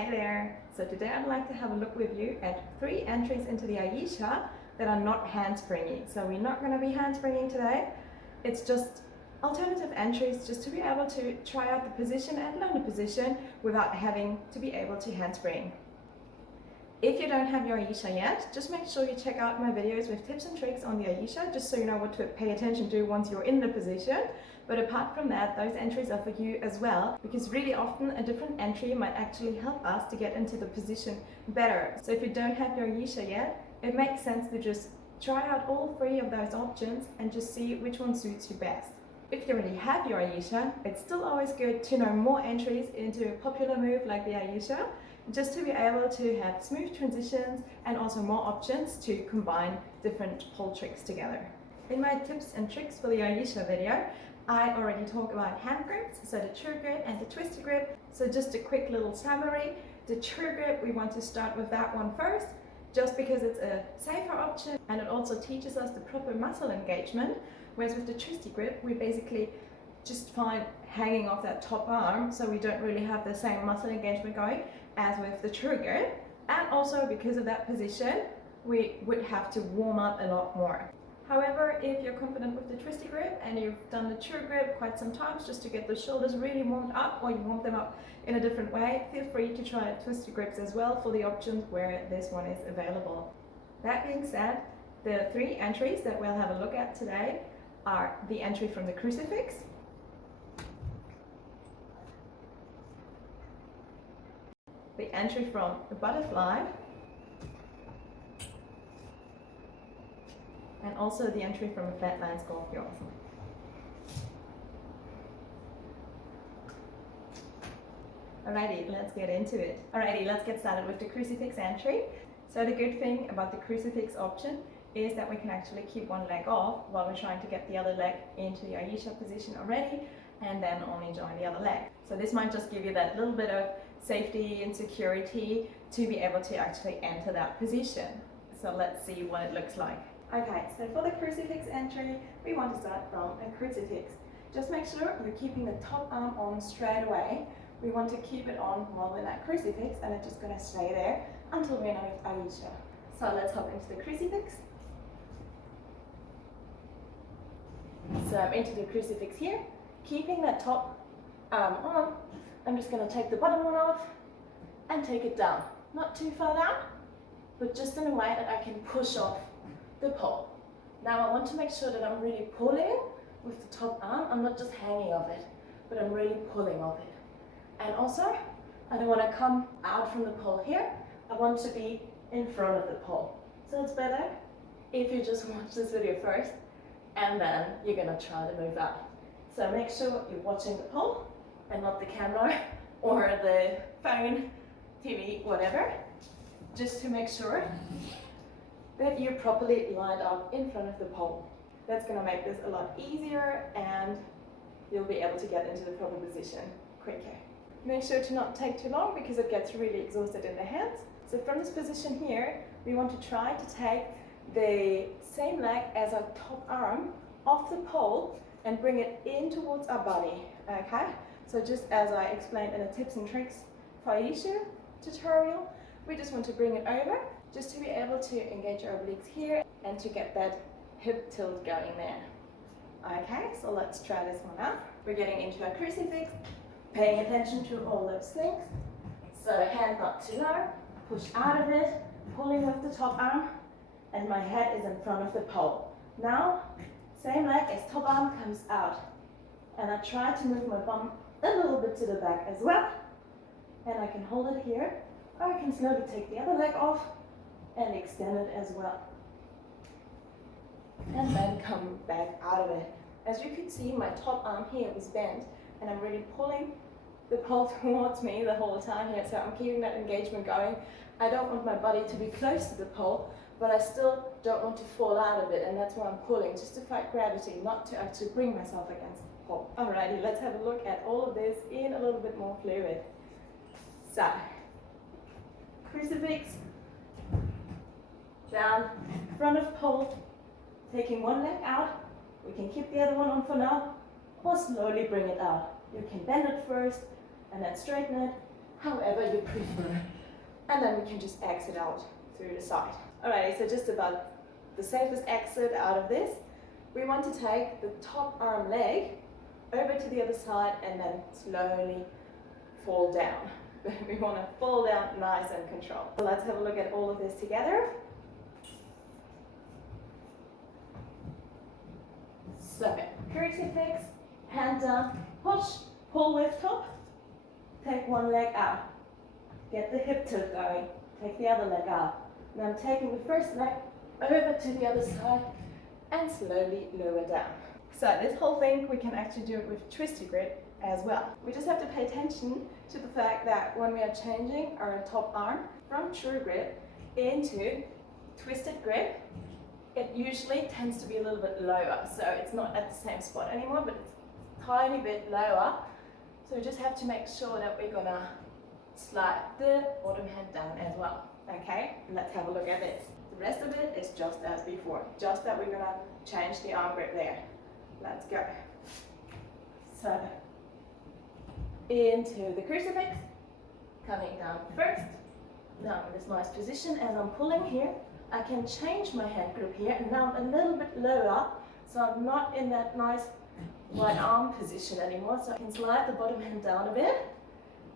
Hi there! So today I'd like to have a look with you at 3 entries into the Aisha that are not handspringy. So we're not going to be handspringing today. It's just alternative entries just to be able to try out the position and learn the position without having to be able to handspring. If you don't have your Aisha yet, just make sure you check out my videos with tips and tricks on the Aisha, just so you know what to pay attention to once you're in the position. But apart from that, those entries are for you as well, because really often a different entry might actually help us to get into the position better. So if you don't have your Aisha yet, it makes sense to just try out all 3 of those options and just see which one suits you best. If you already have your Aisha, it's still always good to know more entries into a popular move like the Aisha, just to be able to have smooth transitions and also more options to combine different pole tricks together. In my tips and tricks for the Aisha video, I already talked about hand grips, so the true grip and the twisted grip. So just a quick little summary. The true grip, we want to start with that one first, just because it's a safer option and it also teaches us the proper muscle engagement. Whereas with the twisty grip, we basically just find hanging off that top arm, so we don't really have the same muscle engagement going as with the true grip. And also because of that position, we would have to warm up a lot more. However, if you're confident with the twisty grip and you've done the true grip quite some times just to get the shoulders really warmed up, or you warm them up in a different way, feel free to try twisty grips as well for the options where this one is available. That being said, the 3 entries that we'll have a look at today are the entry from the crucifix, the entry from the butterfly, and also the entry from a flatline Scorpio. Alrighty, let's get into it. Alrighty, let's get started with the crucifix entry. So the good thing about the crucifix option is that we can actually keep one leg off while we're trying to get the other leg into the Aisha position already, and then only join the other leg. So this might just give you that little bit of safety and security to be able to actually enter that position. So let's see what it looks like. Okay, so for the crucifix entry, we want to start from a crucifix. Just make sure you're keeping the top arm on straight away. We want to keep it on while we're in that crucifix, and it's just going to stay there until we're in Aisha. So let's hop into the crucifix. So I'm into the crucifix here, keeping that top arm on. I'm just going to take the bottom one off and take it down. Not too far down, but just in a way that I can push off the pole. Now I want to make sure that I'm really pulling with the top arm. I'm not just hanging off it, but I'm really pulling off it. And also, I don't want to come out from the pole here. I want to be in front of the pole. So it's better if you just watch this video first, and then you're going to try to move out. So make sure you're watching the pole and not the camera or the phone, TV, whatever, just to make sure that you're properly lined up in front of the pole. That's going to make this a lot easier, and you'll be able to get into the proper position quicker. Make sure to not take too long because it gets really exhausted in the hands. So from this position here, we want to try to take the same leg as our top arm off the pole and bring it in towards our body, okay? So just as I explained in the tips and tricks for Aisha tutorial, we just want to bring it over just to be able to engage our obliques here and to get that hip tilt going there. Okay, so let's try this one out. We're getting into a crucifix, paying attention to all those things. So hand not too low, push out of it, pulling with the top arm, and my head is in front of the pole. Now, same leg as top arm comes out. And I try to move my bum a little bit to the back as well. And I can hold it here, or I can slowly take the other leg off and extend it as well. And then come back out of it. As you can see, my top arm here is bent, and I'm really pulling the pole towards me the whole time here, so I'm keeping that engagement going. I don't want my body to be close to the pole, but I still don't want to fall out of it, and that's why I'm pulling, just to fight gravity, not to actually bring myself against the pole. Alrighty, let's have a look at all of this in a little bit more fluid. So, crucifix, down, front of pole, taking one leg out. We can keep the other one on for now, or slowly bring it out. You can bend it first, and then straighten it, however you prefer. And then we can just exit out through the side. Alrighty, so just about the safest exit out of this, we want to take the top arm leg over to the other side and then slowly fall down. We want to fall down nice and controlled. So let's have a look at all of this together. So, crucifix, hand down, push, pull with top, take one leg out, get the hip tilt going, take the other leg out. Now I'm taking the first leg over to the other side and slowly lower down. So this whole thing we can actually do it with twisted grip as well. We just have to pay attention to the fact that when we are changing our top arm from true grip into twisted grip, it usually tends to be a little bit lower. So it's not at the same spot anymore, but it's a tiny bit lower. So we just have to make sure that we're gonna slide the bottom hand down as well. Okay, let's have a look at this. The rest of it is just as before, just that we're gonna change the arm grip there. Let's go. So, into the crucifix, coming down first, down in this nice position. As I'm pulling here, I can change my hand grip here, and now I'm a little bit lower, so I'm not in that nice wide arm position anymore, so I can slide the bottom hand down a bit,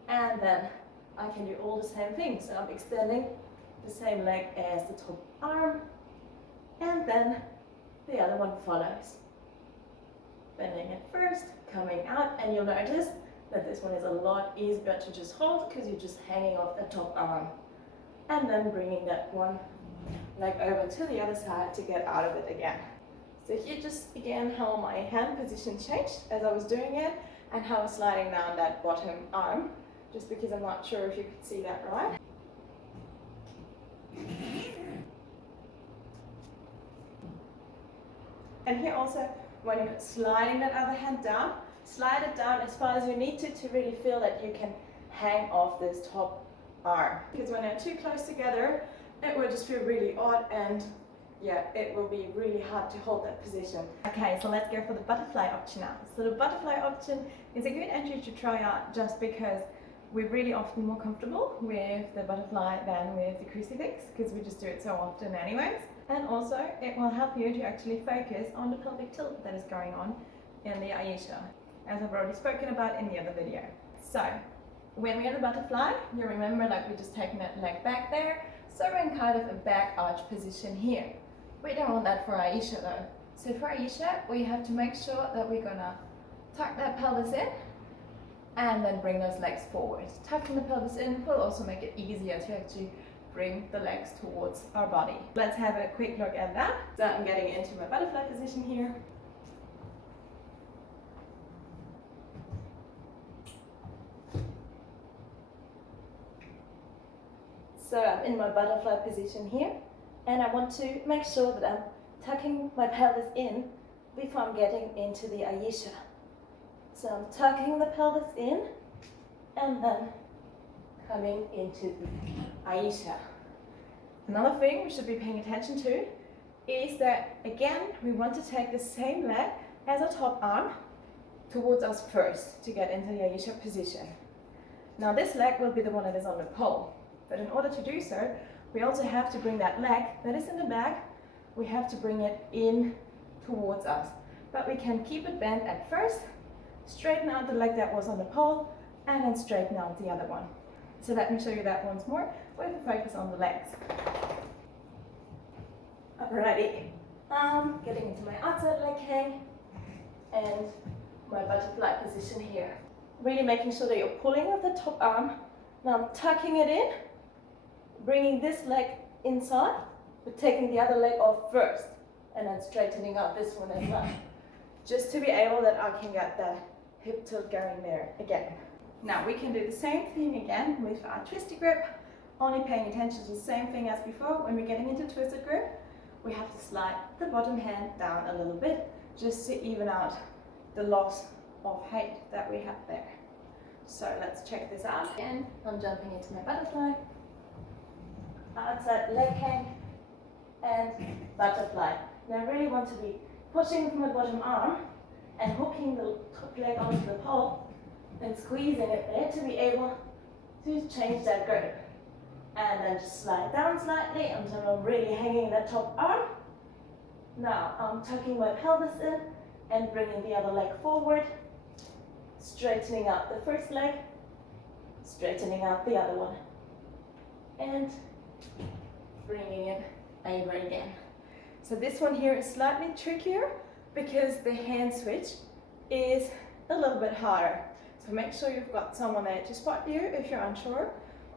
and then I can do all the same things. So I'm extending the same leg as the top arm, and then the other one follows. Bending it first, coming out, and you'll notice that this one is a lot easier to just hold because you're just hanging off the top arm. And then bringing that one leg over to the other side to get out of it again. So here just again how my hand position changed as I was doing it, and how I was sliding down that bottom arm, just because I'm not sure if you could see that right. And here also, when you're sliding that other hand down, slide it down as far as you need to really feel that you can hang off this top arm. Because when they're too close together, it will just feel really odd, and yeah, it will be really hard to hold that position. Okay, so let's go for the butterfly option now. So the butterfly option is a good entry to try out just because we're really often more comfortable with the butterfly than with the crucifix, because we just do it so often anyways. And also, it will help you to actually focus on the pelvic tilt that is going on in the Aisha, as I've already spoken about in the other video. So, when we're in the butterfly, you remember like we're just taking that leg back there, so we're in kind of a back arch position here. We don't want that for Aisha though. So for Aisha, we have to make sure that we're gonna tuck that pelvis in, and then bring those legs forward. Tucking the pelvis in will also make it easier to actually bring the legs towards our body. Let's have a quick look at that. So I'm getting into my butterfly position here. So I'm in my butterfly position here, and I want to make sure that I'm tucking my pelvis in before I'm getting into the Aisha. So I'm tucking the pelvis in and then coming into the Aisha. Another thing we should be paying attention to is that, again, we want to take the same leg as our top arm towards us first to get into the Aisha position. Now this leg will be the one that is on the pole, but in order to do so, we also have to bring that leg that is in the back, we have to bring it in towards us. But we can keep it bent at first, straighten out the leg that was on the pole, and then straighten out the other one. So let me show you that once more with a focus on the legs. Alrighty, getting into my outside leg hang and my butterfly position here. Really making sure that you're pulling with the top arm. Now I'm tucking it in, bringing this leg inside, but taking the other leg off first, and then straightening out this one as well. Just to be able that I can get that hip tilt going there again. Now we can do the same thing again with our twisted grip, only paying attention to the same thing as before. When we're getting into twisted grip, we have to slide the bottom hand down a little bit, just to even out the loss of height that we have there. So let's check this out. Again, I'm jumping into my butterfly, outside leg hang, and butterfly. Now I really want to be pushing from my bottom arm and hooking the top leg onto the pole and squeezing it there to be able to change that grip. And then just slide down slightly until I'm really hanging that top arm. Now I'm tucking my pelvis in and bringing the other leg forward, straightening out the first leg, straightening out the other one, and bringing it over again. So this one here is slightly trickier because the hand switch is a little bit harder. So make sure you've got someone there to spot you if you're unsure,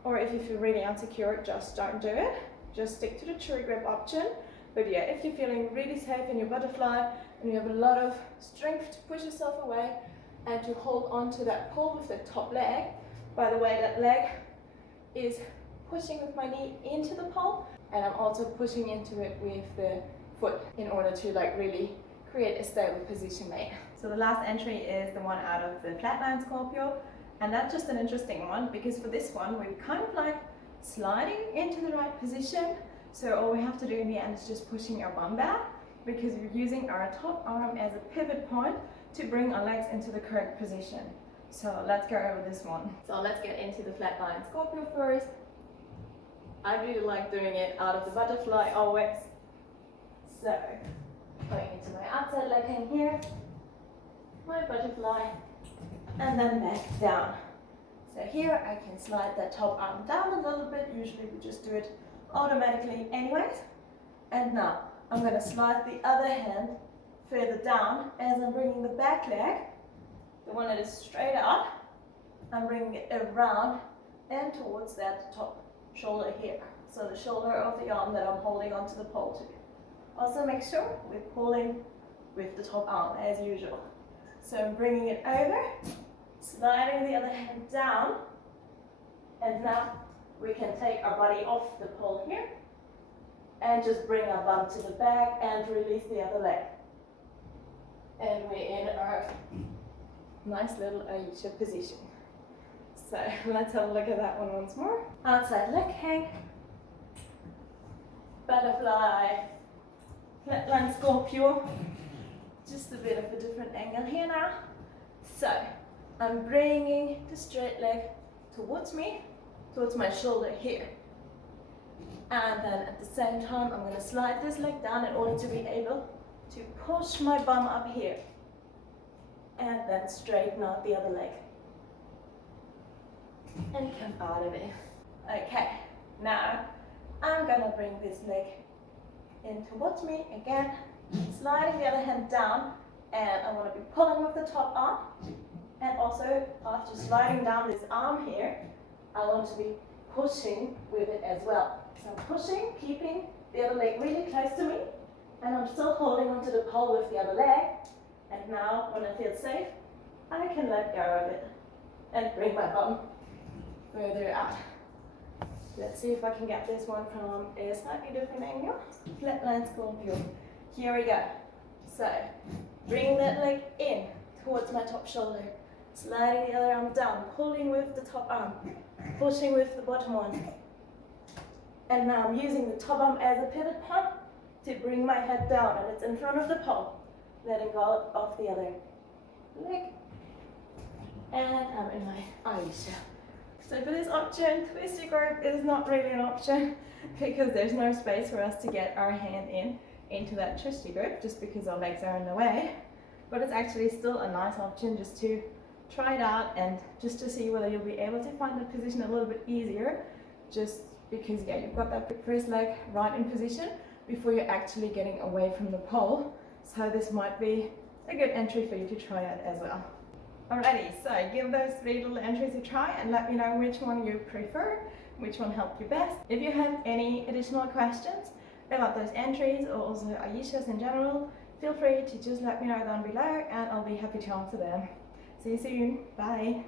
or if you feel really insecure, just don't do it. Just stick to the tree grip option. But yeah, if you're feeling really safe in your butterfly and you have a lot of strength to push yourself away and to hold on to that pole with the top leg, by the way, that leg is pushing with my knee into the pole, and I'm also pushing into it with the foot in order to like really create a stable position there. So the last entry is the one out of the flatline Scorpio, and that's just an interesting one because for this one we're kind of like sliding into the right position. So all we have to do in the end is just pushing our bum back because we're using our top arm as a pivot point to bring our legs into the correct position. So let's go over this one. So let's get into the flatline Scorpio first. I really like doing it out of the butterfly always. So going into my outside leg hang here, my butterfly, and then back down. So here I can slide that top arm down a little bit. Usually we just do it automatically anyways. And now I'm going to slide the other hand further down as I'm bringing the back leg, the one that is straight out, I'm bringing it around and towards that top shoulder here. So the shoulder of the arm that I'm holding onto the pole to. Also make sure we're pulling with the top arm as usual. So I'm bringing it over, sliding the other hand down, and now we can take our body off the pole here and just bring our bum to the back and release the other leg. And we're in our nice little Aisha position. So let's have a look at that one once more. Outside leg hang, butterfly, flatline Scorpio. Just a bit of a different angle here now. So I'm bringing the straight leg towards me, towards my shoulder here. And then at the same time, I'm going to slide this leg down in order to be able to push my bum up here. And then straighten out the other leg. And come out of it. Okay, now I'm going to bring this leg in towards me again, sliding the other hand down, and I want to be pulling with the top arm. And also, after sliding down this arm here, I want to be pushing with it as well. So I'm pushing, keeping the other leg really close to me, and I'm still holding onto the pole with the other leg. And now, when I feel safe, I can let go of it and bring my bum further out. Let's see if I can get this one from a slightly different angle. Flatline Scorpio. Here we go. So, bring that leg in towards my top shoulder, sliding the other arm down, pulling with the top arm, pushing with the bottom one. And now I'm using the top arm as a pivot point to bring my head down, and it's in front of the pole, letting go of the other leg. And I'm in my Aisha. So for this option, twisty grip is not really an option because there's no space for us to get our hand into that twisty grip just because our legs are in the way. But it's actually still a nice option just to try it out and just to see whether you'll be able to find the position a little bit easier, just because yeah, you've got that first leg right in position before you're actually getting away from the pole. So this might be a good entry for you to try out as well. Alrighty, so give those 3 little entries a try and let me know which one you prefer, which one helped you best. If you have any additional questions about those entries or also Aishas in general, feel free to just let me know down below and I'll be happy to answer them. See you soon. Bye.